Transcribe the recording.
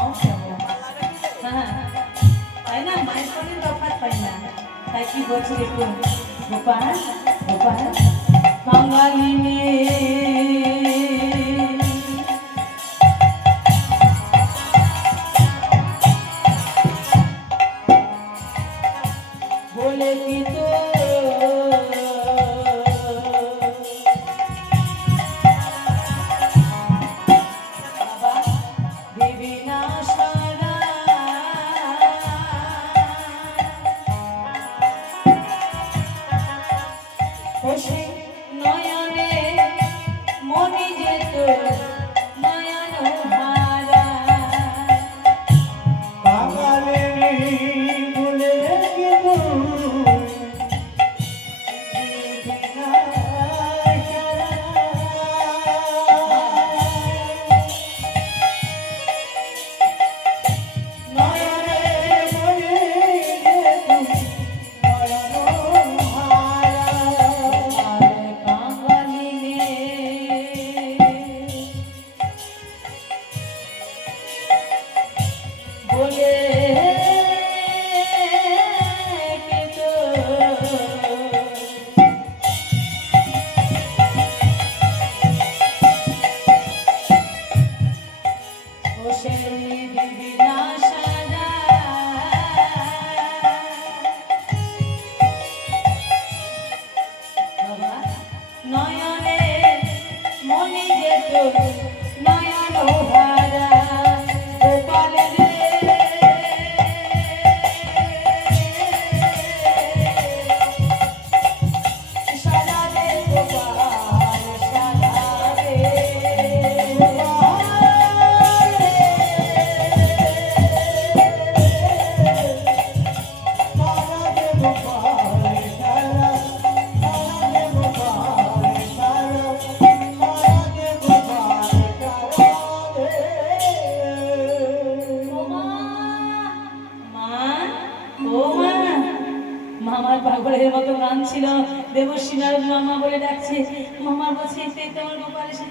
মাও কেমন। হ্যাঁ তাই না, মায়ের সঙ্গে তফাৎ পাই না। তাই কি বলছি দেখুন, গোপাল গোপাল বাঙালি মেয়ে বলে কি তো নয়নে মনি যেত নয়ন হারা বাঙালি বলে কিন্তু নয়নে মনি যেত নয়ন হারা গোপাল রে সারা রে গোপাল সারা রে মামার পাগলের মতো গান ছিল, দেবশ্রী নারদ মামা বলে ডাকছে। মামা বলছে তোমার গোপাল এসে